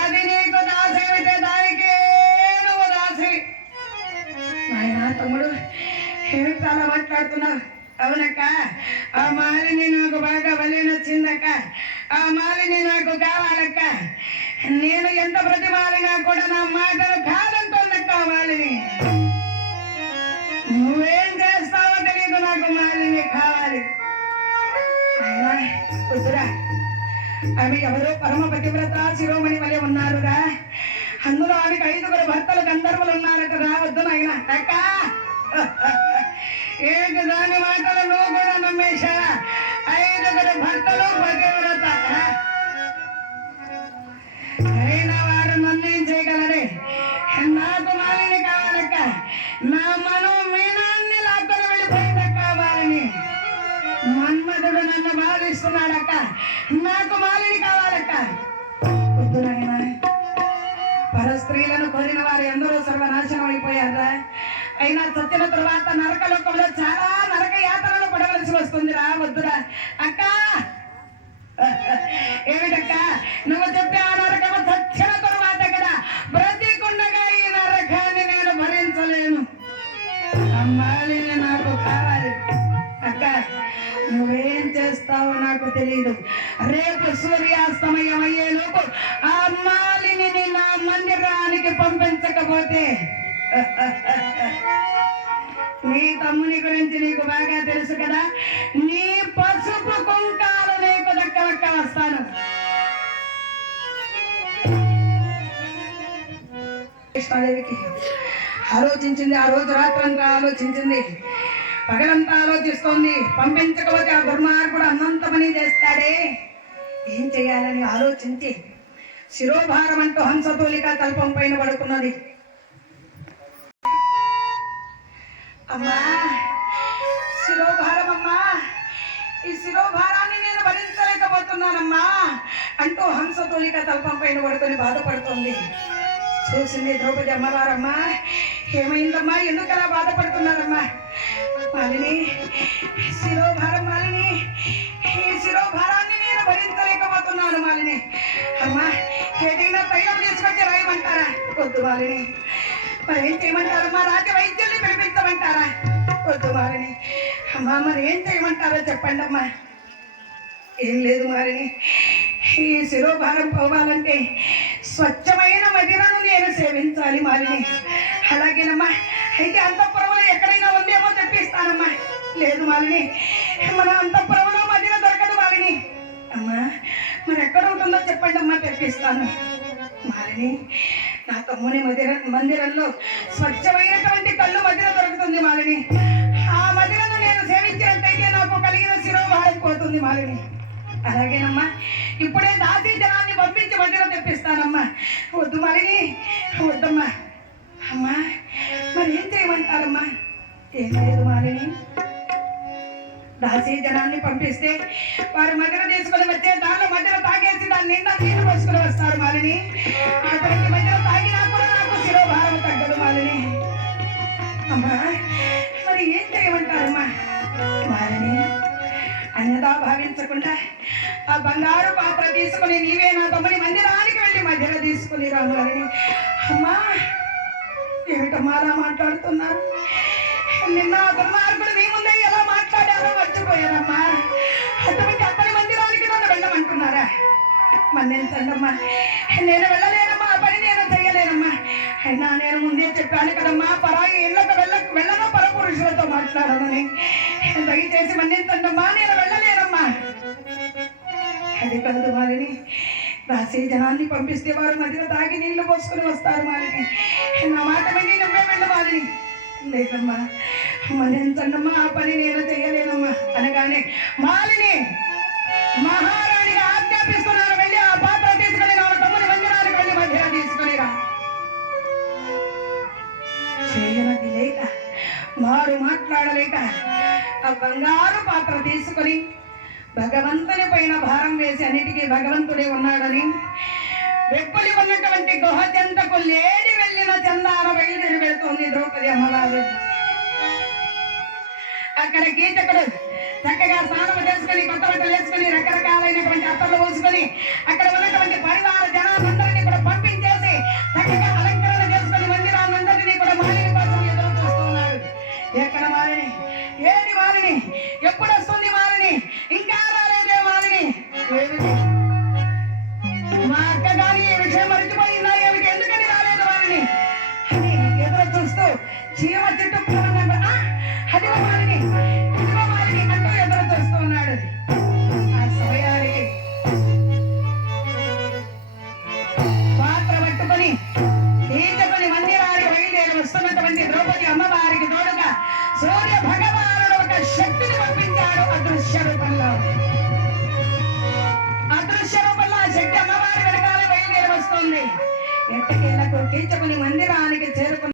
అది నీకు దాసమైతే దానికే నువ్వు దాసవి. ఆయన తమ్ముడు ఏమిటి అలా మాట్లాడుతున్నావు? అవునక్క, ఆ మాలిని నాకు బాగా వలి నచ్చిందక్క. ఆ మాలిని నాకు కావాలక్క. నేను ఎంత ప్రతిమాలినా కూడా నా మాటలు కాదంటోందక్క మాలిని. నువ్వేం చేస్తావో తెలియదు, నాకు మాలిని కావాలి. అయినా వద్దురా, ఆమె ఎవరో పరమ పతివ్రత శిరోమణి వలె ఉన్నారురా. అందులో ఆమెకు 5గురు భర్తలు గంధర్వులు ఉన్నారట. రావద్దు నాయన. అక్క ఏంటి దాని మాటలు నువ్వు కూడా నమ్మేశా? 5గురు భర్తలు పతివ్రత అయిన వారు నన్నేం చేయగలరే? నాకు మాలిని కావాలక్క. నా మనం మీనాన్ని లాక్కొని వెళ్ళిపోయిందక్క మాలిని. మన్మధుడు నన్ను బాధిస్తున్నాడక్క. నాకు మాలిని కావాలక్క. వద్దు నాయన, పరస్త్రీలను కోరిన వారు ఎందరో సర్వనాశనం అయిపోయారా. అయినా చచ్చిన తరువాత నరకలోకంలో చాలా నరక యాతనలు పడవలసి వస్తుందిరా. వద్దురా అక్క. ఏమిటక్క నువ్వు చెప్పే ఆ నరకము చచ్చిన తరువాత కదా. బ్రతికుండగా ఈ నరకాన్ని నేను భరించలేను. మాలిని నాకు కావాలి అక్క. నువ్వేం చేస్తావో నాకు తెలియదు. రేపు సూర్యాస్తమయం అయ్యేలోపు ఆ మాలిని నా మందిరానికి పంపించకపోతే నీ తమ్ముని గురించి నీకు బాగా తెలుసు కదా. నీ పసుపు కుంకాలు నీకు దక్కవక్క వస్తాను. కృష్ణాదేవికి ఆలోచించింది. ఆ రోజు రాత్రంతా ఆలోచించింది, పగలంతా ఆలోచిస్తోంది. పంపించకపోతే ఆ దుర్మార్గుడు అన్నంత పని చేస్తాడే. ఏం చేయాలని ఆలోచించి శిరోభారం అంటూ హంసతూలిక తల్పం పైన పడుకున్నది. అమ్మా శిరోభారం అమ్మా, ఈ శిరోభారాన్ని నేను భరించలేకపోతున్నానమ్మా అంటూ హంసతూలిక తల్పం పైన పడుకొని బాధపడుతోంది. చూసింది ద్రౌపది అమ్మవారమ్మా. ఏమైందమ్మా, ఎందుకు అలా బాధపడుతున్నారమ్మా? మాలిని శిరోభారం, మాలిని ఈ శిరోభారాన్ని నేను భరించలేకపోతున్నాను మాలిని. అమ్మా ఏదైనా తైలం తీసుకొచ్చి రాయమంటారా? వద్దు మాలిని. మరి ఏం చేయమంటారు? మా రాజ వైద్యుల్ని పిలిపించమంటారా? వద్దు మాలిని. అమ్మా మరి ఏం చేయమంటారో చెప్పండి అమ్మా. ఏం లేదు మాలిని, ఈ శిరోభారం పోవాలంటే స్వచ్ఛమైన మదిరను నేను సేవించాలి మాలిని. అలాగేనమ్మా, అయితే అంతఃపురంలో ఎక్కడైనా ఉందేమో తెప్పిస్తానమ్మా. లేదు మాలిని, మన అంతఃపురంలో మదిర దొరకదు మాలిని. అమ్మా మరి ఎక్కడ ఉంటుందో చెప్పండి అమ్మా, తెప్పిస్తాను. మాలిని నా తమ్ముని మందిరంలో స్వచ్ఛమైనటువంటి కళ్ళు మదిర దొరుకుతుంది మాలిని. ఆ మదిరను నేను సేవించినట్టయితే నాకు కలిగిన శిరోభారం పోతుంది మాలిని. అలాగేనమ్మా, ఇప్పుడే దాసీ జనాన్ని పంపించి మదిర తెప్పిస్తానమ్మా. వద్దు మాలిని, వద్దమ్మా. అమ్మా మరి ఏం చేయమంటారమ్మా? ఏం లేదు మాలిని, దాసీ జనాన్ని పంపిస్తే వారు మదిర తీసుకుని వచ్చే దానిలో మధ్యన తాగేసి దాని నిండా నీళ్లు పోసుకుని వస్తారు మాలిని. అటువంటి మధ్యన తాగినా కూడా నాకు శిరోభారం తగ్గదు మాలిని. అమ్మా మరి ఏం చేయమంటారమ్మా? మాలిని అన్యదా భావించకుండా ఆ బంగారు పాత్ర తీసుకుని నీవే నా తమ్ముని మందిరానికి వెళ్ళి మధ్యన తీసుకుని రా మాలిని. అమ్మా ఏమిటమ్మా అలా మాట్లాడుతున్నారు? నిన్న దుర్మార్గుడు మీ ముందే ఎలా మాట్లాడారో మర్చిపోయారమ్మా. అటువంటి అప్పటి మందిరానికి నన్ను వెళ్ళమంటున్నారా? మన్నించండమ్మా, నేను వెళ్ళలేనమ్మా. ఆ పని నేను చెయ్యలేనమ్మా. అయినా నేను ముందే చెప్పాను కదమ్మా, పరాయి ఇళ్ళకు వెళ్ళను, పరపురుషులతో మాట్లాడనని. దయచేసి మన్నించండమ్మా, నేను వెళ్ళలేనమ్మా. అది కాదు మాలిని, రాసే జనాన్ని పంపిస్తే వారు మధ్యలో తాగి నీళ్లు పోసుకుని వస్తారు మాలిని. నా మాట విని నువ్వే వెళ్ళు మాలిని. లేదమ్మా మన్నించండమ్మా, ఆ పని నేను చెయ్యలేనమ్మా అనగానే మాలిని మహారాణిగా ఆజ్ఞాపిస్తున్నాను, వెళ్ళి ఆ పాత్ర తీసుకుని నా తమ్ముని మందిరానికి వెళ్ళి మధ్యన తీసుకుని రా. చేయనది లేక మారు మాట్లాడలేక ఆ బంగారు పాత్ర తీసుకుని భగవంతుని పైన భారం వేసి అన్నిటికీ భగవంతుడే ఉన్నాడని వెప్పులి ఉన్నటువంటి గుహ చెంతకు లేడి వెళ్ళిన చందాన బయలుదేరి వెళ్తుంది ద్రౌపది అమ్మవారు. అక్కడ కీచకుడు చక్కగా స్నానం చేసుకుని కొత్త బట్టలు వేసుకుని రకరకాలైనటువంటి అత్తలు పోసుకొని అక్కడ ఉన్నటువంటి సూర్య భగవానుడు ఒక శక్తిని పంపించాడు అదృశ్య రూపంలో. అదృశ్య రూపంలో ఆ శక్తి అమ్మవారి వెనకాల బయలుదేరి వస్తుంది. ఎట్టకేలకు కీచకుని మందిరానికి చేరుకున్న